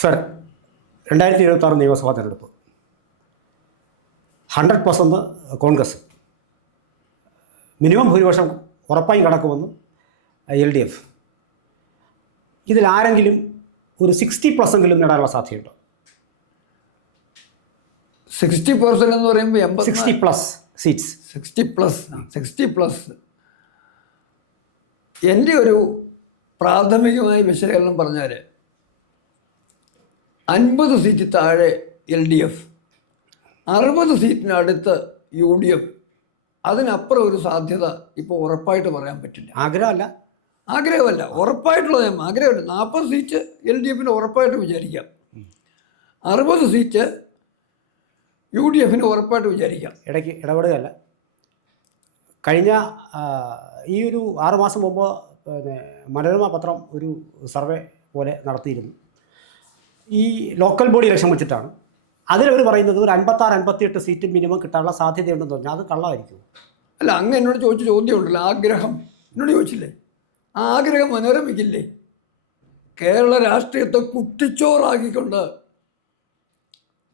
Sir, 2026 നിയമസഭാ തെരഞ്ഞെടുപ്പ് 100% Congress minimum ഭൂരിപക്ഷം ഉറപ്പായി കടക്കുമെന്ന് LDF. ഇതിലാരെങ്കിലും ഒരു 60+ നേടാനുള്ള സാധ്യതയുണ്ടോ? 60% എന്ന് പറയുമ്പോൾ 60+ സീറ്റ്സ്. 60+. എൻ്റെ ഒരു പ്രാഥമികമായ വിശകലനം പറഞ്ഞാൽ 50 സീറ്റ് താഴെ LDF, 60 സീറ്റിനടുത്ത് UDF. അതിനപ്പുറം ഒരു സാധ്യത ഇപ്പോൾ ഉറപ്പായിട്ട് പറയാൻ പറ്റില്ല. ആഗ്രഹമല്ല, ഉറപ്പായിട്ടുള്ള ആഗ്രഹമുണ്ട്. 40 സീറ്റ് LDFന് ഉറപ്പായിട്ട് വിചാരിക്കാം, 60 സീറ്റ് UDFന് ഉറപ്പായിട്ട് വിചാരിക്കാം. ഇടയ്ക്ക് ഇടപെടുകയല്ല. കഴിഞ്ഞ ഈ ഒരു 6 മാസം മുമ്പ് മനോരമ പത്രം ഒരു സർവേ പോലെ നടത്തിയിരുന്നു. ഈ ലോക്കൽ ബോഡി ഇലക്ഷൻ വെച്ചിട്ടാണ്. അതിലവർ പറയുന്നത് ഒരു 56-58 സീറ്റ് മിനിമം കിട്ടാനുള്ള സാധ്യതയുണ്ടെന്ന് പറഞ്ഞാൽ അത് കള്ളമായിരിക്കും. അല്ല, അങ്ങ് എന്നോട് ചോദിച്ച ചോദ്യം ഉണ്ടല്ലോ, ആഗ്രഹം എന്നോട് ചോദിച്ചില്ലേ? ആ ആഗ്രഹം മനോരമയ്ക്കില്ലേ? കേരള രാഷ്ട്രീയത്തെ കുട്ടിച്ചോറാക്കിക്കൊണ്ട്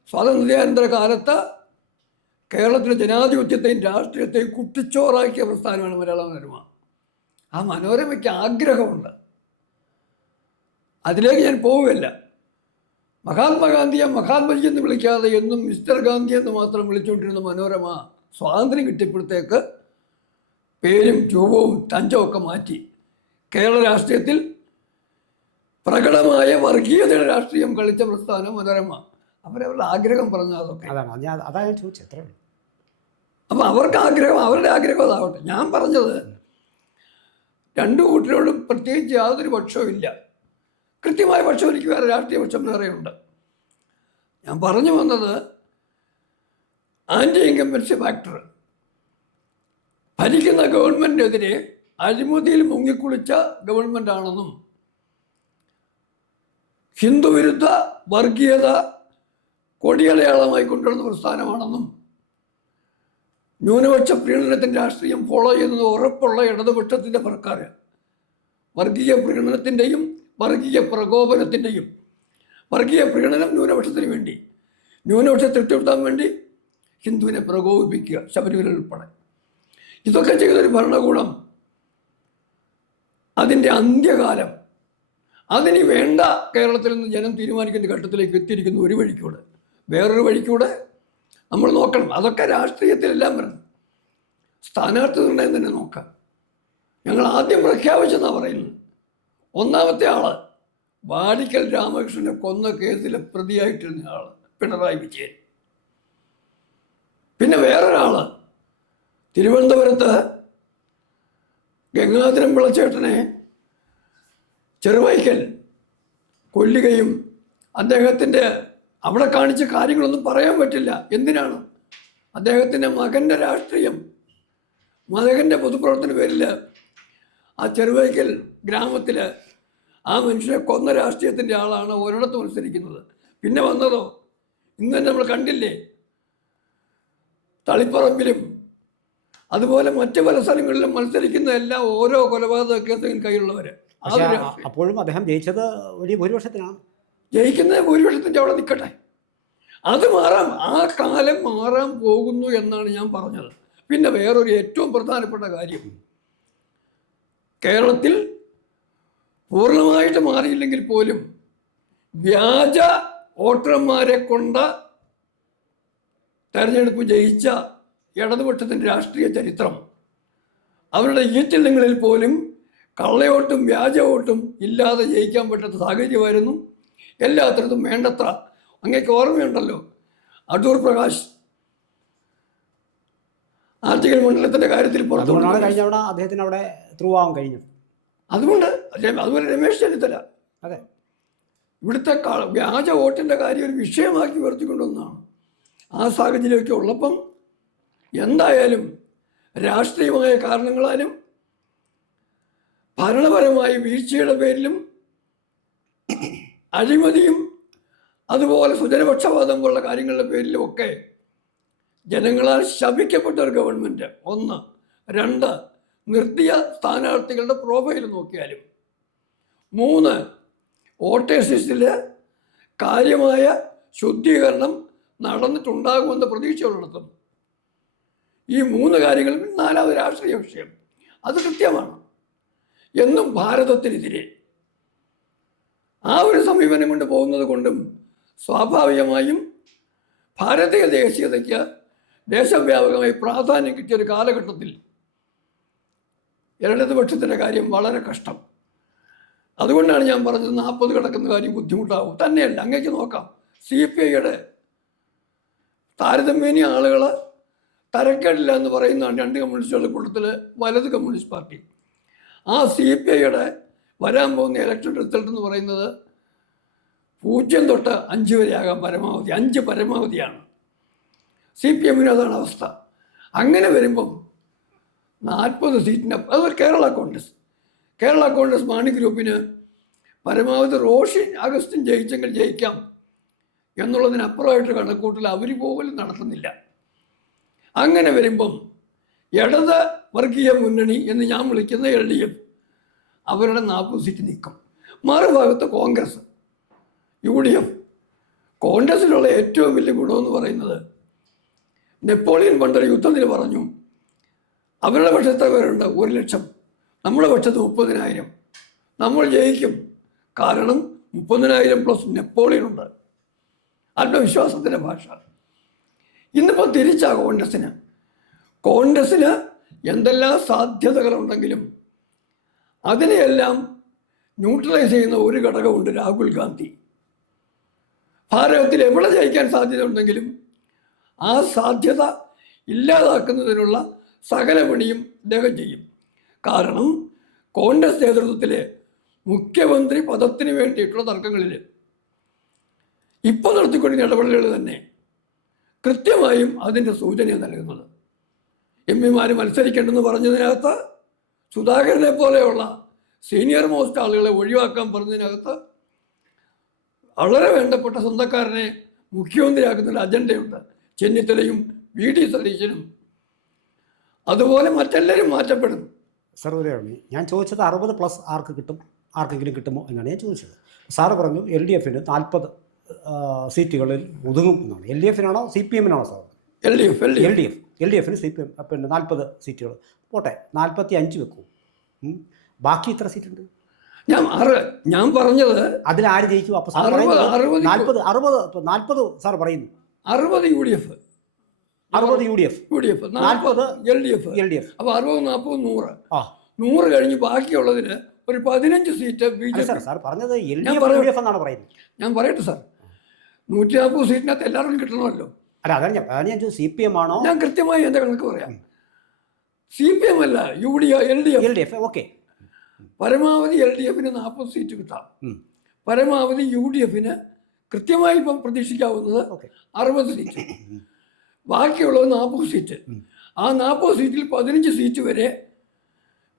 സ്വാതന്ത്ര്യാനന്തര കാലത്ത് കേരളത്തിലെ ജനാധിപത്യത്തെയും രാഷ്ട്രീയത്തെയും കുട്ടിച്ചോറാക്കിയ പ്രസ്ഥാനമാണ് മലയാള മനോരമ. ആ മനോരമയ്ക്ക് ആഗ്രഹമുണ്ട്. അതിലേക്ക് ഞാൻ പോവുകയല്ല. മഹാത്മാഗാന്ധിയെ മഹാത്മജി എന്ന് വിളിക്കാതെ എന്നും മിസ്റ്റർ ഗാന്ധി എന്ന് മാത്രം വിളിച്ചുകൊണ്ടിരുന്ന മനോരമ സ്വാതന്ത്ര്യം കിട്ടിയപ്പോഴത്തേക്ക് പേരും രൂപവും തഞ്ചമൊക്കെ മാറ്റി കേരള രാഷ്ട്രീയത്തിൽ പ്രകടമായ വർഗീയതയുടെ രാഷ്ട്രീയം കളിച്ച പ്രസ്ഥാനം മനോരമ. അവരവരുടെ ആഗ്രഹം പറഞ്ഞാൽ അതൊക്കെ അതാണ് ചോദിച്ചത്. എത്രയുള്ളൂ. അപ്പം അവർക്ക് ആഗ്രഹം, അവരുടെ ആഗ്രഹം അതാവട്ടെ. ഞാൻ പറഞ്ഞത് രണ്ടു കൂട്ടരോടും പ്രത്യേകിച്ച് യാതൊരു പക്ഷവും ഇല്ല. കൃത്യമായ പക്ഷം എനിക്ക് വേറെ രാഷ്ട്രീയ പക്ഷം വേറെയുണ്ട്. ഞാൻ പറഞ്ഞു വന്നത് ആൻറ്റി ഇൻകംബൻസി ഫാക്ടർ. ഭരിക്കുന്ന ഗവൺമെൻറ്റിനെതിരെ അഴിമതിയിൽ മുങ്ങിക്കുളിച്ച ഗവൺമെൻറ്റാണെന്നും ഹിന്ദുവിരുദ്ധ വർഗീയത കൊടിയടയാളമായി കൊണ്ടുവരുന്ന പ്രസ്ഥാനമാണെന്നും ന്യൂനപക്ഷ പ്രീണനത്തിൻ്റെ രാഷ്ട്രീയം ഫോളോ ചെയ്യുന്നത് ഉറപ്പുള്ള ഇടതുപക്ഷത്തിൻ്റെ സർക്കാർ വർഗീയ പ്രീണനത്തിൻ്റെയും വർഗീയ പ്രകോപനത്തിൻ്റെയും, വർഗീയ പ്രീണനം ന്യൂനപക്ഷത്തിന് വേണ്ടി, ന്യൂനപക്ഷത്തെ തൃപ്തിപ്പെടുത്താൻ വേണ്ടി ഹിന്ദുവിനെ പ്രകോപിപ്പിക്കുക, ശബരിമല ഉൾപ്പെടെ, ഇതൊക്കെ ചെയ്തൊരു ഭരണകൂടം അതിൻ്റെ അന്ത്യകാലം അതിന് വേണ്ട കേരളത്തിൽ നിന്ന് ജനം തീരുമാനിക്കുന്ന ഘട്ടത്തിലേക്ക് എത്തിയിരിക്കുന്ന ഒരു വഴിക്കൂടെ. വേറൊരു വഴിക്കൂടെ നമ്മൾ നോക്കണം. അതൊക്കെ രാഷ്ട്രീയത്തിലെല്ലാം വരണം. സ്ഥാനാർത്ഥി നിർണ്ണയം തന്നെ നോക്കാം. ഞങ്ങൾ ആദ്യം പ്രഖ്യാപിച്ചെന്നാണ് പറയുന്നത്. ഒന്നാമത്തെ ആള് വാടിക്കൽ രാമകൃഷ്ണനെ കൊന്ന കേസിലെ പ്രതിയായിട്ടിരുന്ന ആള് പിണറായി വിജയൻ. പിന്നെ വേറൊരാള് തിരുവനന്തപുരത്ത് ഗംഗാധരൻ പിള്ളച്ചേട്ടനെ ചെറുവൈക്കൽ കൊല്ലുകയും അദ്ദേഹത്തിൻ്റെ അവിടെ കാണിച്ച കാര്യങ്ങളൊന്നും പറയാൻ പറ്റില്ല. എന്തിനാണ്? അദ്ദേഹത്തിൻ്റെ മകൻ്റെ രാഷ്ട്രീയം, മകൻ്റെ പൊതുപ്രവർത്തന പേരിൽ ആ ചെറുവൈക്കൽ ഗ്രാമത്തിൽ ആ മനുഷ്യനെ കൊന്ന രാഷ്ട്രീയത്തിൻ്റെ ആളാണ് ഒരിടത്ത് മത്സരിക്കുന്നത്. പിന്നെ വന്നതോ ഇന്ന് തന്നെ നമ്മൾ കണ്ടില്ലേ, തളിപ്പറമ്പിലും അതുപോലെ മറ്റു പല സ്ഥലങ്ങളിലും മത്സരിക്കുന്ന എല്ലാം ഓരോ കൊലപാതക കേസും കയ്യിലുള്ളവർ. അപ്പോഴും അദ്ദേഹം ജയിച്ചത് വലിയ ഭൂരിപക്ഷത്തിനാണ്. ജയിക്കുന്ന ഭൂരിപക്ഷത്തിൻ്റെ അവിടെ നിൽക്കട്ടെ, അത് മാറാം. ആ കാലം മാറാൻ പോകുന്നു എന്നാണ് ഞാൻ പറഞ്ഞത്. പിന്നെ വേറൊരു ഏറ്റവും പ്രധാനപ്പെട്ട കാര്യം, കേരളത്തിൽ പൂർണ്ണമായിട്ട് മാറിയില്ലെങ്കിൽ പോലും വ്യാജ വോട്ടർമാരെ കൊണ്ട് തെരഞ്ഞെടുപ്പ് ജയിച്ച ഇടതുപക്ഷത്തിൻ്റെ രാഷ്ട്രീയ ചരിത്രം, അവരുടെ ഈറ്റില്ലങ്ങളിൽ പോലും കള്ളവോട്ടും വ്യാജ വോട്ടും ഇല്ലാതെ ജയിക്കാൻ പറ്റാത്ത സാഹചര്യമായിരുന്നു. എല്ലാത്തിടത്തും വേണ്ടത്ര, അങ്ങേക്ക് ഓർമ്മയുണ്ടല്ലോ, അടൂർ പ്രകാശ് ആറ്റിങ്ങൽ മണ്ഡലത്തിൻ്റെ കാര്യത്തിൽ കഴിഞ്ഞ അദ്ദേഹത്തിന് അവിടെ ത്രൂ ആവാൻ കഴിഞ്ഞു. അതുപോലെ രമേശ് ചെന്നിത്തല അതെ ഇവിടുത്തെ വ്യാജ വോട്ടിൻ്റെ കാര്യം ഒരു വിഷയമാക്കി ഉയർത്തിക്കൊണ്ടുവന്നതാണ്. ആ സാഹചര്യമൊക്കെ ഉള്ളപ്പം എന്തായാലും രാഷ്ട്രീയമായ കാരണങ്ങളാലും ഭരണപരമായ വീഴ്ചയുടെ പേരിലും അഴിമതിയും അതുപോലെ സ്വജനപക്ഷപാതം പോലുള്ള കാര്യങ്ങളുടെ പേരിലുമൊക്കെ ജനങ്ങളാൽ ശപിക്കപ്പെട്ട ഒരു ഗവൺമെൻറ്. 1. 2, നിർത്തിയ സ്ഥാനാർത്ഥികളുടെ പ്രൊഫൈൽ നോക്കിയാലും. 3, വോട്ടേഴ്സ് ലിസ്റ്റിൽ കാര്യമായ ശുദ്ധീകരണം നടന്നിട്ടുണ്ടാകുമെന്ന പ്രതീക്ഷയുള്ളിടത്തും ഈ 3 കാര്യങ്ങളിൽ 4ാമത് രാഷ്ട്രീയ വിഷയം അത് കൃത്യമാണ്. എന്നും ഭാരതത്തിനെതിരെ ആ ഒരു സമീപനം കൊണ്ട് പോകുന്നത് കൊണ്ടും സ്വാഭാവികമായും ഭാരതീയ ദേശീയതയ്ക്ക് ദേശവ്യാപകമായി പ്രാധാന്യം കിട്ടിയ ഒരു കാലഘട്ടത്തിൽ ഇടതുപക്ഷത്തിൻ്റെ കാര്യം വളരെ കഷ്ടം. അതുകൊണ്ടാണ് ഞാൻ പറഞ്ഞത് 40 കിടക്കുന്ന കാര്യം ബുദ്ധിമുട്ടാവും. തന്നെയല്ല, അങ്ങേക്ക് നോക്കാം, CPIയുടെ താരതമ്യേന ആളുകൾ തരക്കേടില്ല എന്ന് പറയുന്നതാണ് 2 കമ്മ്യൂണിസ്റ്റുകളുടെ കൂട്ടത്തിൽ വലത് കമ്മ്യൂണിസ്റ്റ് പാർട്ടി. ആ CPIയുടെ വരാൻ പോകുന്ന ഇലക്ഷൻ റിസൾട്ട് എന്ന് പറയുന്നത് 0 തൊട്ട് 5 വരെയാകാം പരമാവധി. 5 പരമാവധിയാണ്. CPMന് അതാണ് അവസ്ഥ. അങ്ങനെ വരുമ്പം 40 സീറ്റിന്, അതുപോലെ കേരള കോൺഗ്രസ് മാണി ഗ്രൂപ്പിന് പരമാവധി റോഷിൻ അഗസ്റ്റിൻ ജയിച്ചെങ്കിൽ ജയിക്കാം എന്നുള്ളതിനപ്പുറമായിട്ട് കണക്കൂട്ടൽ അവർ പോലും നടത്തുന്നില്ല. അങ്ങനെ വരുമ്പം ഇടത് വർഗീയ മുന്നണി എന്ന് ഞാൻ വിളിക്കുന്ന LDF അവരുടെ 40 സീറ്റ് നീക്കും. മറുഭാഗത്ത് കോൺഗ്രസ്, UDF. കോൺഗ്രസിലുള്ള ഏറ്റവും വലിയ ഗുണമെന്ന് പറയുന്നത് നെപ്പോളിയൻ പണ്ടൊരു യുദ്ധത്തിന് പറഞ്ഞു, അവരുടെ പക്ഷത്തെ പേരുണ്ട് 1,00,000, നമ്മുടെ പക്ഷത്ത് 30,000. നമ്മൾ ജയിക്കും. കാരണം 30,000 പ്ലസ് നെപ്പോളിയനുണ്ട്. ആത്മവിശ്വാസത്തിൻ്റെ ഭാഷ. ഇന്നിപ്പോൾ തിരിച്ചാ കോൺഗ്രസ്സിന് എന്തെല്ലാം സാധ്യതകളുണ്ടെങ്കിലും അതിനെയെല്ലാം ന്യൂട്രലൈസ് ചെയ്യുന്ന ഒരു ഘടകമുണ്ട്, രാഹുൽ ഗാന്ധി. ഭാരതത്തിൽ എവിടെ ജയിക്കാൻ സാധ്യത ഉണ്ടെങ്കിലും ആ സാധ്യത ഇല്ലാതാക്കുന്നതിനുള്ള സകല പണിയും അദ്ദേഹം ചെയ്യും. കാരണം കോൺഗ്രസ് നേതൃത്വത്തിലെ മുഖ്യമന്ത്രി പദത്തിന് വേണ്ടിയിട്ടുള്ള തർക്കങ്ങളിൽ ഇപ്പോൾ നടത്തിക്കൊണ്ടിരുന്ന ഇടപെടലുകൾ തന്നെ കൃത്യമായും അതിൻ്റെ സൂചനയാണ് നൽകുന്നത്. MPമാർ മത്സരിക്കേണ്ടെന്ന് പറഞ്ഞതിനകത്ത്, സുധാകരനെ പോലെയുള്ള സീനിയർ മോസ്റ്റ് ആളുകളെ ഒഴിവാക്കാൻ പറഞ്ഞതിനകത്ത്, വളരെ വേണ്ടപ്പെട്ട സ്വന്തക്കാരനെ മുഖ്യമന്ത്രിയാക്കുന്നൊരു അജണ്ടയുണ്ട്. ചെന്നിത്തലയും VD സതീശനും അതുപോലെ മറ്റെല്ലാവരും മാറ്റപ്പെടും. സർവ്വതയാണ് ഞാൻ ചോദിച്ചത് 60+ ആർക്ക് കിട്ടും, ആർക്കെങ്കിലും കിട്ടുമോ എന്നാണ് ഞാൻ ചോദിച്ചത്. സാറ് പറഞ്ഞു LDFന് 40 സീറ്റുകളിൽ ഒതുങ്ങും എന്നാണ്. LDFനാണോ CPMനാണോ സാർ? LDFന് CPM പിന്നെ 40 സീറ്റുകൾ പോട്ടെ, 45 വെക്കൂ. ബാക്കി എത്ര സീറ്റുണ്ട്? ഞാൻ പറഞ്ഞത് അതിലാര് ജയിക്കും? അപ്പോൾ സാർ 40 സാർ പറയുന്നു 60 UDF, 40 UDF, 40 LDF. അപ്പോൾ 60, 40, 100. 100 കഴിഞ്ഞ് ബാക്കിയുള്ളതിന് ഒരു 15 സീറ്റ് BJP. സാർ പറഞ്ഞത് LDF എന്നാണ് പറയുന്നത്. ഞാൻ പറയട്ടെ സാർ, 140 സീറ്റിനകത്ത് എല്ലാവർക്കും കിട്ടണമല്ലോ. അല്ല, അതാണ് ഞാൻ CPM ആണോ? ഞാൻ കൃത്യമായി എൻ്റെ കണക്ക് പറയാം. CPM അല്ല, LDF. ഓക്കെ. പരമാവധി LDFന് 40 സീറ്റ് കിട്ടാം. പരമാവധി UDFന് കൃത്യമായി ഇപ്പം പ്രതീക്ഷിക്കാവുന്നത് 60 സീറ്റ്. ബാക്കിയുള്ളത് 40 സീറ്റ്. ആ 40 സീറ്റിൽ 15 സീറ്റ് വരെ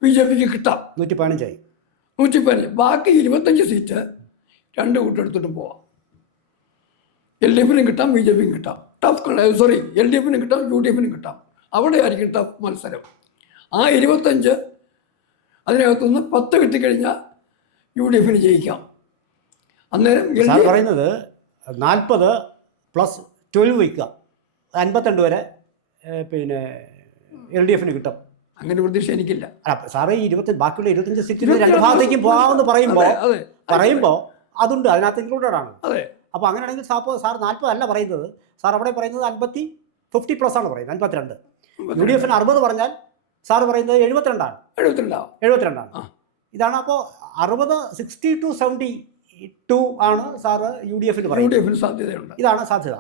BJPക്ക് കിട്ടാം. 115. ബാക്കി 25 സീറ്റ് 2 കൂട്ടെടുത്തിട്ടും പോവാം. LDFനും കിട്ടാം, BJPക്കും കിട്ടാം. LDFനും കിട്ടാം, UDFനും കിട്ടാം. അവിടെ ആയിരിക്കും ടഫ് മത്സരം. ആ 25 അതിനകത്തുനിന്ന് 10 കിട്ടിക്കഴിഞ്ഞാൽ UDFന് ജയിക്കാം. അന്നേരം പറയുന്നത് 40+12 വയ്ക്കുക, 52 വരെ പിന്നെ LDFന് കിട്ടും. അങ്ങനെ പ്രതീക്ഷ എനിക്കില്ല. സാറേ, 20 ബാക്കിയുള്ള 25 സീറ്റിൽ 2 ഭാഗത്തേക്കും പോകാമെന്ന് പറയുമ്പോൾ അതുണ്ട്, അതിനകത്ത് ഇൻക്ലൂഡഡ് ആണ്. അതെ. അപ്പോൾ അങ്ങനെയാണെങ്കിൽ സാർ 40 അല്ല പറയുന്നത്. സാർ അവിടെ പറയുന്നത് 50+ ആണ് പറയുന്നത്, 52. UDFന് 60 പറഞ്ഞാൽ സാർ പറയുന്നത് 72 ഇതാണ്. അപ്പോൾ 60 to 72 ആണ് സാറ് UDFന് പറയുന്നത്. സാധ്യതയുണ്ട്. ഇതാണ് സാധ്യത.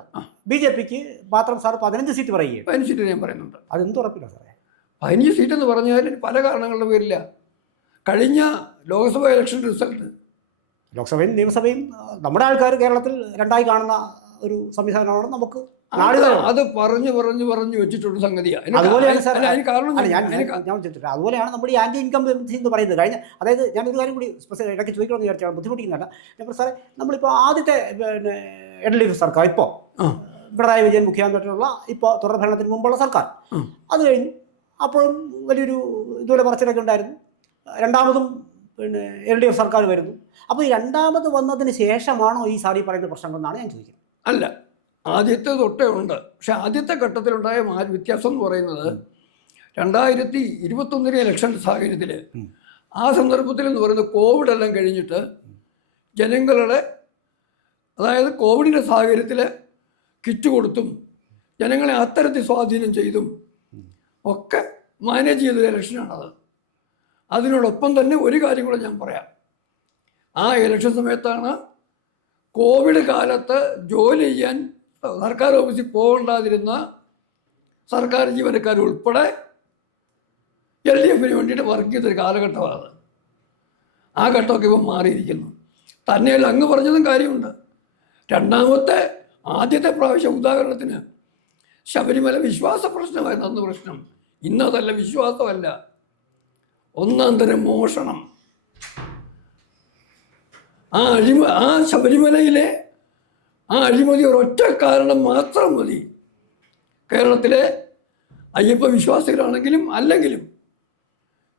BJPക്ക് മാത്രം സാർ 15 സീറ്റ് പറയുകയും 15 സീറ്റ് ഞാൻ പറയുന്നുണ്ട്. അതെന്ത് ഉറപ്പില്ല സാറേ? 15 സീറ്റ് എന്ന് പറഞ്ഞാൽ പല കാരണങ്ങളുടെ പേരില്ല. കഴിഞ്ഞ ലോക്സഭാ ഇലക്ഷൻ റിസൾട്ട്, ലോക്സഭയും നിയമസഭയും നമ്മുടെ ആൾക്കാർ കേരളത്തിൽ രണ്ടായി കാണുന്ന ഒരു സംവിധാനമാണ് നമുക്ക്. അത് പറഞ്ഞു വെച്ചിട്ടുള്ള സംഗതിയാണ്. അതുപോലെയാണ് സാർ. അതുപോലെയാണ് നമ്മുടെ ഈ ആൻറ്റി ഇൻകംബൻസി എന്ന് പറയുന്നത്. അതായത് ഞാനൊരു കാര്യം കൂടി ഇടയ്ക്ക് ചോദിക്കണമെന്ന് വിചാരിച്ചാണ്, ബുദ്ധിമുട്ടിക്കുന്നതല്ല. ഞാൻ സാറേ, നമ്മളിപ്പോൾ ആദ്യത്തെ പിന്നെ LDF സർക്കാർ, ഇപ്പോൾ പിണറായി വിജയൻ മുഖ്യമന്ത്രിയുള്ള ഇപ്പോൾ തുടർഭരണത്തിന് മുമ്പുള്ള സർക്കാർ, അത് കഴിഞ്ഞ് അപ്പോഴും വലിയൊരു ഇതുപോലെ പറച്ചിലൊക്കെ ഉണ്ടായിരുന്നു. രണ്ടാമതും പിന്നെ LDF സർക്കാർ വരുന്നു. അപ്പോൾ ഈ രണ്ടാമത് വന്നതിന് ശേഷമാണോ ഈ സാറി പറയുന്ന പ്രശ്നങ്ങൾ എന്നാണ് ഞാൻ ചോദിക്കുന്നത്. അല്ല, ആദ്യത്തെ തൊട്ടേ ഉണ്ട്. പക്ഷെ ആദ്യത്തെ ഘട്ടത്തിലുണ്ടായ വ്യത്യാസം എന്ന് പറയുന്നത് 2021 ഇലക്ഷൻ്റെ സാഹചര്യത്തിൽ ആ സന്ദർഭത്തിൽ എന്ന് പറയുന്നത് കോവിഡ് എല്ലാം കഴിഞ്ഞിട്ട് ജനങ്ങളുടെ, അതായത് കോവിഡിൻ്റെ സാഹചര്യത്തിൽ കിറ്റ് കൊടുത്തും ജനങ്ങളെ അത്തരത്തിൽ സ്വാധീനം ചെയ്തും ഒക്കെ മാനേജ് ചെയ്ത ഇലക്ഷനാണത്. അതിനോടൊപ്പം തന്നെ ഒരു കാര്യം കൂടെ ഞാൻ പറയാം. ആ ഇലക്ഷൻ സമയത്താണ് കോവിഡ് കാലത്ത് ജോലി ചെയ്യാൻ സർക്കാർ ഓഫീസിൽ പോകണ്ടാതിരുന്ന സർക്കാർ ജീവനക്കാർ ഉൾപ്പെടെ LDFന് വേണ്ടിയിട്ട് വർക്ക് ചെയ്തൊരു കാലഘട്ടമാണ്. ആ ഘട്ടമൊക്കെ ഇപ്പം മാറിയിരിക്കുന്നു. തന്നെയല്ല, അങ്ങ് പറഞ്ഞതും കാര്യമുണ്ട്. ആദ്യത്തെ പ്രാവശ്യം ഉദാഹരണത്തിന് ശബരിമല വിശ്വാസ പ്രശ്നമായിരുന്നു അന്ന് പ്രശ്നം. ഇന്നതല്ല, വിശ്വാസമല്ല, ഒന്നാം തരം മോഷണം. ആ ശബരിമലയിലെ ആ അഴിമതി ഒരൊറ്റ കാരണം മാത്രം മതി. കേരളത്തിലെ അയ്യപ്പ വിശ്വാസികളാണെങ്കിലും അല്ലെങ്കിലും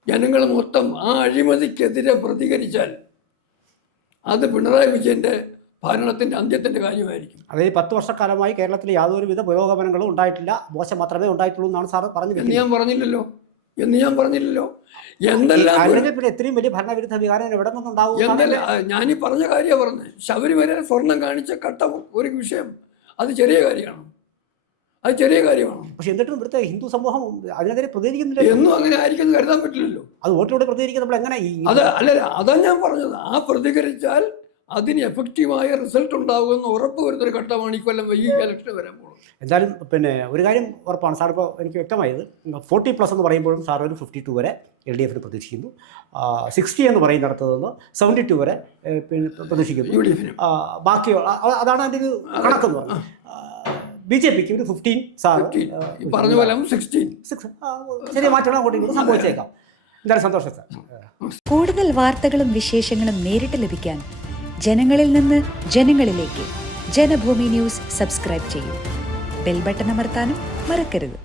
ജനങ്ങൾ മൊത്തം ആ അഴിമതിക്കെതിരെ പ്രതികരിച്ചാൽ അത് പിണറായി വിജയൻ്റെ ഭരണത്തിൻ്റെ അന്ത്യത്തിൻ്റെ കാര്യമായിരിക്കും. അതായത് 10 വർഷക്കാലമായി കേരളത്തിൽ യാതൊരുവിധ പുരോഗമനങ്ങളും ഉണ്ടായിട്ടില്ല, മോശം മാത്രമേ ഉണ്ടായിട്ടുള്ളൂ എന്നാണ് സാറ് പറഞ്ഞത്. എന്ന് ഞാൻ പറഞ്ഞില്ലല്ലോ. എന്തെല്ലാം പിന്നെ എത്രയും വലിയ ഭരണവിരുദ്ധ വികാരം എവിടെ നിന്നുണ്ടാവും? ഞാനീ പറഞ്ഞ കാര്യമാണ് പറഞ്ഞത്. ശബരിമല സ്വർണം കാണിച്ച ഘട്ട ഒരു വിഷയം, അത് ചെറിയ കാര്യമാണ്. പക്ഷെ എന്നിട്ടും ഇവിടുത്തെ ഹിന്ദു സമൂഹം അതിനെതിരെ പ്രതികരിക്കുന്നില്ല. എന്നും അങ്ങനെ ആയിരിക്കും കരുതാൻ പറ്റില്ലല്ലോ. അത് വോട്ടിലൂടെ പ്രതികരിക്കുക നമ്മൾ എങ്ങനെ? അതാ ഞാൻ പറഞ്ഞത്. ആ പ്രതികരിച്ചാൽ അതിന് എഫക്റ്റീവായ റിസൾട്ട് ഉണ്ടാകുമെന്ന് ഉറപ്പ് വരുന്നൊരു ഘട്ടമാണ് ഈ കൊല്ലം ഈ ഇലക്ഷൻ വരാൻ പോകുന്നത്. എന്തായാലും പിന്നെ ഒരു കാര്യം ഉറപ്പാണ് സാർ, ഇപ്പോൾ എനിക്ക് വ്യക്തമായത് 40+ എന്ന് പറയുമ്പോഴും സാർ ഒരു 52 വരെ LDFന് പ്രതീക്ഷിക്കുന്നു. 60 എന്ന് പറയുന്നിടത്ത് നിന്ന് 72 വരെ പിന്നെ പ്രതീക്ഷിക്കുന്നു. ബാക്കിയുള്ള അതാണ് അതിൻ്റെ ഒരു കണക്കെന്ന് പറഞ്ഞത്. BJPക്ക് ഒരു 15 സാർ പറഞ്ഞ പോലെ 16 ചെറിയ മാറ്റങ്ങൾ അങ്ങോട്ടും സംഭവിച്ചേക്കാം. എന്തായാലും സന്തോഷം സാർ. കൂടുതൽ വാർത്തകളും വിശേഷങ്ങളും നേരിട്ട് ലഭിക്കാൻ ജനങ്ങളിൽ നിന്ന് ജനങ്ങളിലേക്ക് ജനഭൂമി ന്യൂസ് സബ്സ്ക്രൈബ് ചെയ്യൂ. ബെൽ ബട്ടൺ അമർത്താനും മറക്കരുത്.